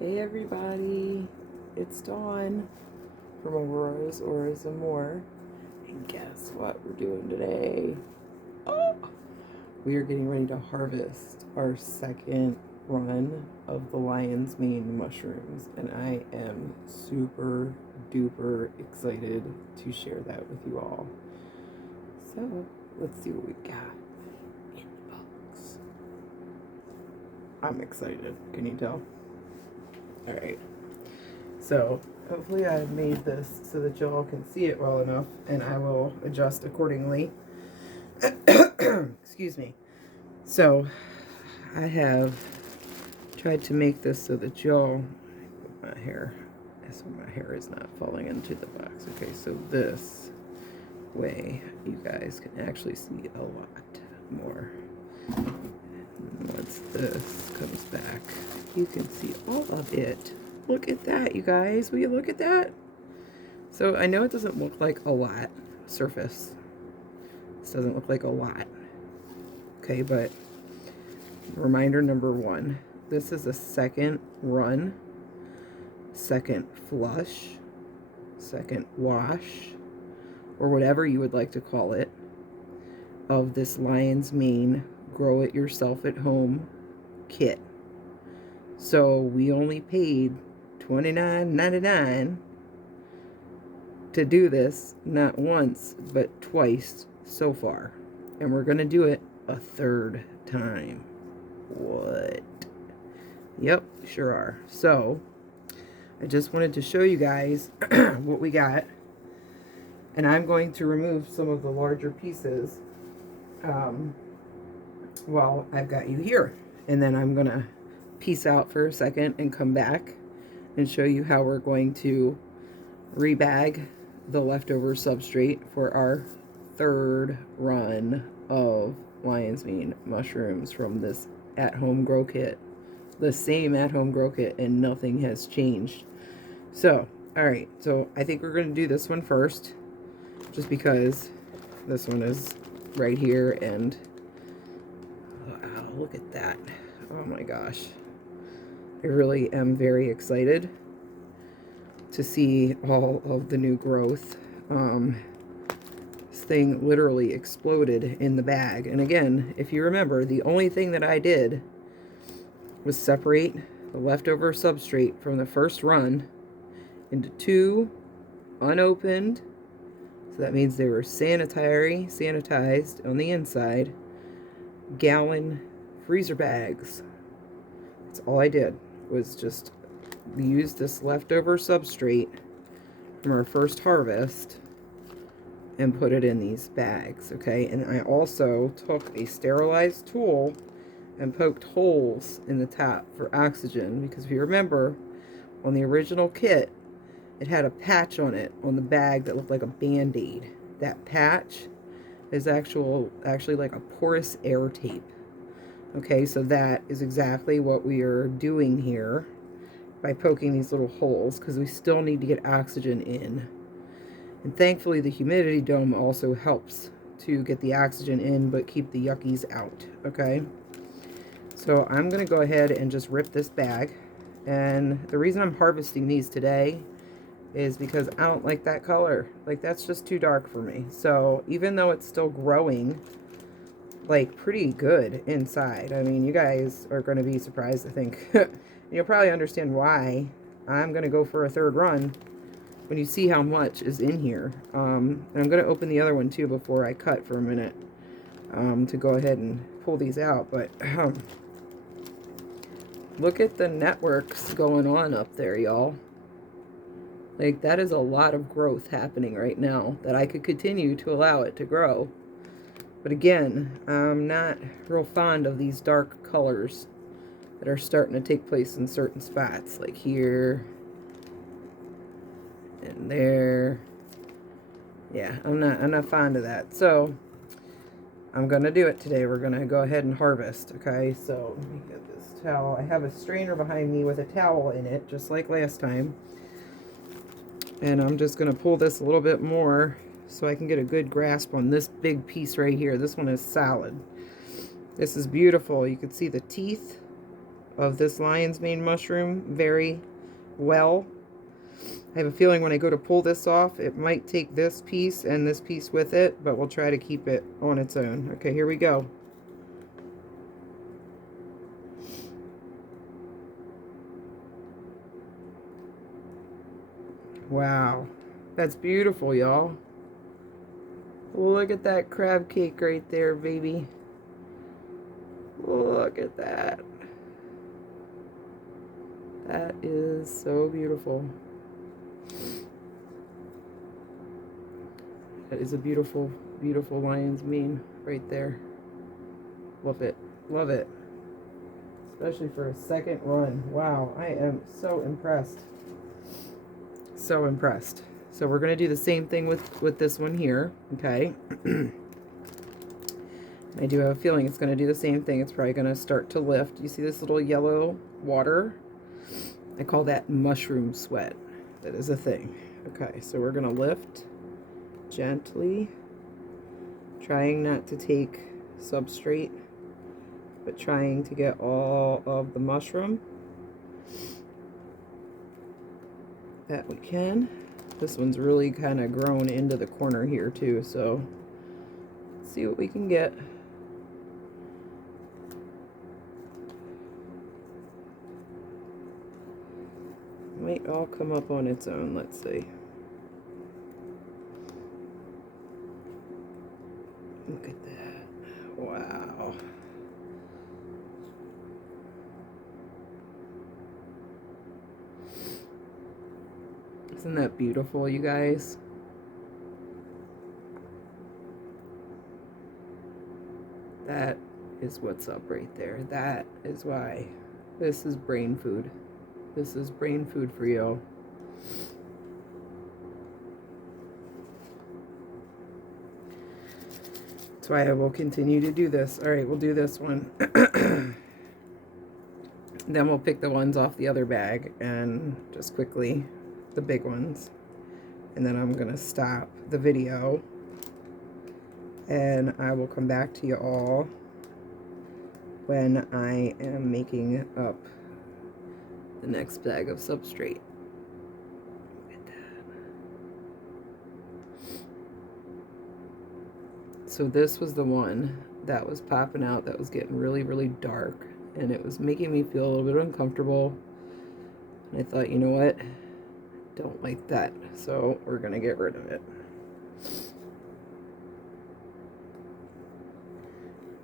Hey everybody, it's Dawn from Aurora's Auras and More. And guess what we're doing today? Oh, we are getting ready to harvest our second run of the lion's mane mushrooms, and I am super duper excited to share that with you all. So let's see what we got in the box. I'm excited. Can you tell? All right. So hopefully I've made this so that y'all can see it well enough, and I will adjust accordingly. Excuse me. So I have tried to make this so that y'all, my hair, so my hair is not falling into the box. Okay, so this way you guys can actually see a lot more. And once this comes back, you can see all of it. Look at that, you guys. Will you look at that? So I know it doesn't look like a lot surface. This doesn't look like a lot. Okay, but reminder number one, this is a second run, second flush, second wash, or whatever you would like to call it, of this lion's mane grow it yourself at home kit. So we only paid $29.99 to do this, not once but twice so far, and we're gonna do it a third time. What? Yep, sure are. So I just wanted to show you guys what we got, and I'm going to remove some of the larger pieces while I've got you here, and then I'm gonna peace out for a second and come back and show you how we're going to rebag the leftover substrate for our third run of lion's mane mushrooms from this at-home grow kit. The same at-home grow kit, and nothing has changed. So, all right, so I think we're going to do this one first, just because this one is right here, and wow, look at that. Oh my gosh. I really am very excited to see all of the new growth. This thing literally exploded in the bag. And again, if you remember, the only thing that I did was separate the leftover substrate from the first run into two unopened, so that means they were sanitized on the inside, gallon freezer bags. That's all I did, was just use this leftover substrate from our first harvest and put it in these bags, okay? And I also took a sterilized tool and poked holes in the top for oxygen, because if you remember, on the original kit, it had a patch on it on the bag that looked like a Band-Aid. That patch is actually like a porous air tape. Okay, so that is exactly what we are doing here by poking these little holes, because we still need to get oxygen in. And thankfully the humidity dome also helps to get the oxygen in but keep the yuckies out, okay? So I'm going to go ahead and just rip this bag. And the reason I'm harvesting these today is because I don't like that color. Like, that's just too dark for me. So even though it's still growing, like, pretty good inside, I mean, you guys are going to be surprised, I think. You'll probably understand why I'm going to go for a third run when you see how much is in here. And I'm going to open the other one too before I cut for a minute to go ahead and pull these out. But look at the networks going on up there, y'all. Like, that is a lot of growth happening right now that I could continue to allow it to grow. But again, I'm not real fond of these dark colors that are starting to take place in certain spots, like here and there. Yeah, I'm not fond of that. So I'm gonna do it today. We're gonna go ahead and harvest. Okay, so let me get this towel. I have a strainer behind me with a towel in it, just like last time. And I'm just gonna pull this a little bit more so I can get a good grasp on this big piece right here. This one is solid. This is beautiful. You can see the teeth of this lion's mane mushroom very well. I have a feeling when I go to pull this off, it might take this piece and this piece with it, but we'll try to keep it on its own. Okay, here we go. Wow, that's beautiful, y'all. Look at that crab cake right there, baby. Look at that. That is so beautiful. That is a beautiful, beautiful lion's mane right there. Love it. Love it. Especially for a second run. Wow, I am so impressed. So impressed. So we're going to do the same thing with this one here, okay? I do have a feeling it's going to do the same thing. It's probably going to start to lift. You see this little yellow water? I call that mushroom sweat. That is a thing. Okay, so we're going to lift gently, trying not to take substrate, but trying to get all of the mushroom that we can. This one's really kind of grown into the corner here too, so let's see what we can get. Might all come up on its own, let's see. Look at that. Wow. Isn't that beautiful, you guys? That is what's up right there. That is why this is brain food. This is brain food for you. That's why I will continue to do this. All right, we'll do this one. Then we'll pick the ones off the other bag and just quickly the big ones. And then I'm going to stop the video. And I will come back to you all when I am making up the next bag of substrate. Look at that. So this was the one that was popping out, that was getting really, really dark, and it was making me feel a little bit uncomfortable. And I thought, you know what? Don't like that. So we're gonna get rid of it.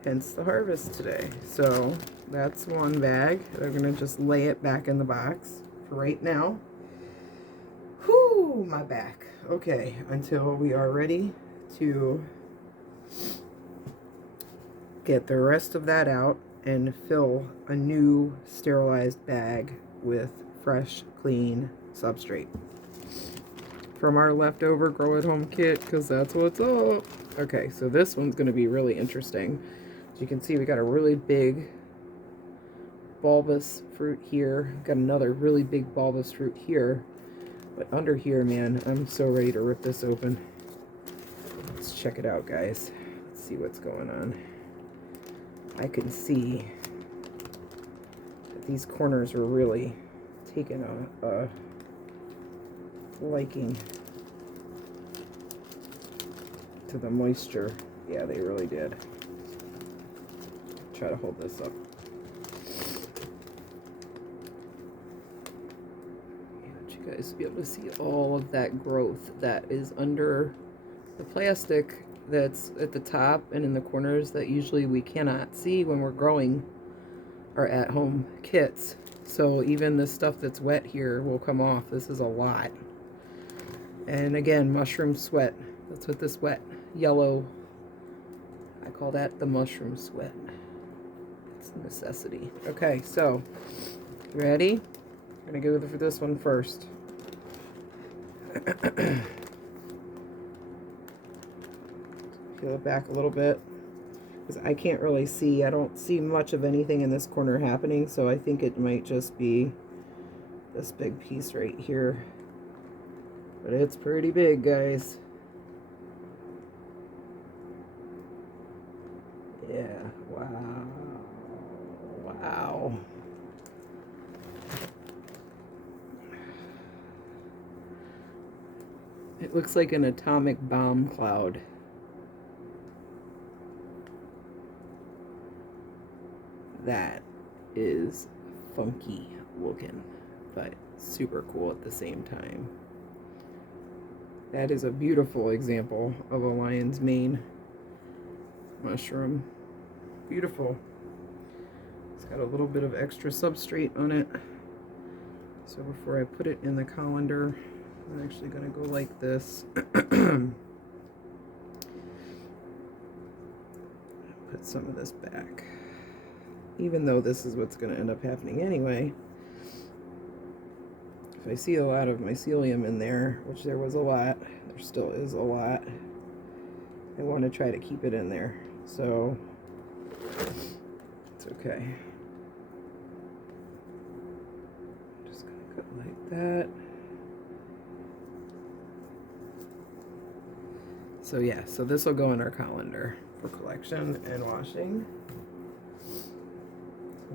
Hence the harvest today. So that's one bag. I'm gonna just lay it back in the box for right now. Whoo, my back. Okay, until we are ready to get the rest of that out and fill a new sterilized bag with fresh, clean substrate from our leftover grow at home kit, because that's what's up. Okay, so this one's going to be really interesting. As you can see, we got a really big bulbous fruit here. Got another really big bulbous fruit here. But under here, man, I'm so ready to rip this open. Let's check it out, guys. Let's see what's going on. I can see that these corners are really taking a liking to the moisture. Yeah, they really did. Try to hold this up. I want you guys to be able to see all of that growth that is under the plastic that's at the top and in the corners that usually we cannot see when we're growing our at-home kits. So even the stuff that's wet here will come off. This is a lot. And again, mushroom sweat. That's what this wet yellow, I call that the mushroom sweat. It's a necessity. Okay, so you ready? I'm gonna go for this one first. Peel it back a little bit, because I can't really see. I don't see much of anything in this corner happening, so I think it might just be this big piece right here. But it's pretty big, guys. Yeah, wow. Wow. It looks like an atomic bomb cloud. That is funky looking, but super cool at the same time. That is a beautiful example of a lion's mane mushroom. Beautiful. It's got a little bit of extra substrate on it. So before I put it in the colander, I'm actually going to go like this. Put some of this back. Even though this is what's going to end up happening anyway. If I see a lot of mycelium in there, which there was a lot, there still is a lot, I want to try to keep it in there. So it's okay. Just going to cut like that. So yeah, so this will go in our colander for collection and washing.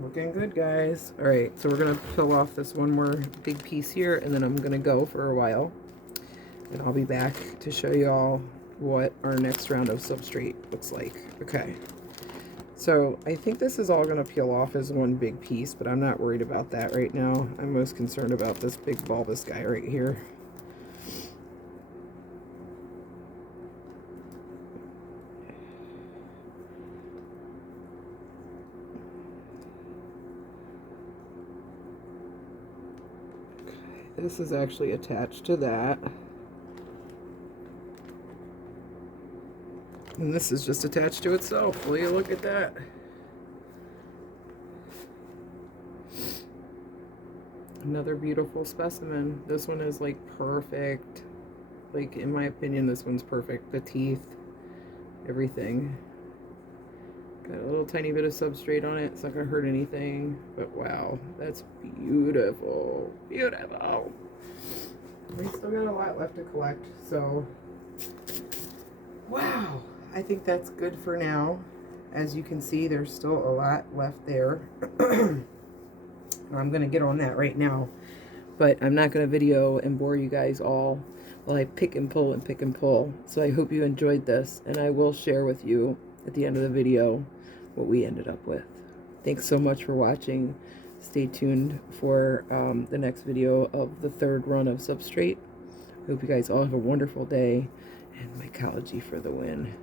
Looking good, guys. All right, so we're gonna peel off this one more big piece here, and then I'm gonna go for a while, and I'll be back to show you all what our next round of substrate looks like. Okay, so I think this is all gonna peel off as one big piece, but I'm not worried about that right now. I'm most concerned about this big bulbous guy right here. This is actually attached to that. And this is just attached to itself. Will you look at that? Another beautiful specimen. This one is like perfect. Like, in my opinion, this one's perfect. The teeth, everything. Got a little tiny bit of substrate on it. It's not gonna hurt anything. But wow, that's beautiful. Beautiful. We still got a lot left to collect, so wow. I think that's good for now. As you can see, there's still a lot left there. I'm gonna get on that right now, but I'm not gonna video and bore you guys all while I pick and pull and pick and pull. So I hope you enjoyed this, and I will share with you at the end of the video what we ended up with. Thanks so much for watching. Stay tuned for the next video of the third run of substrate. I hope you guys all have a wonderful day, and mycology for the win.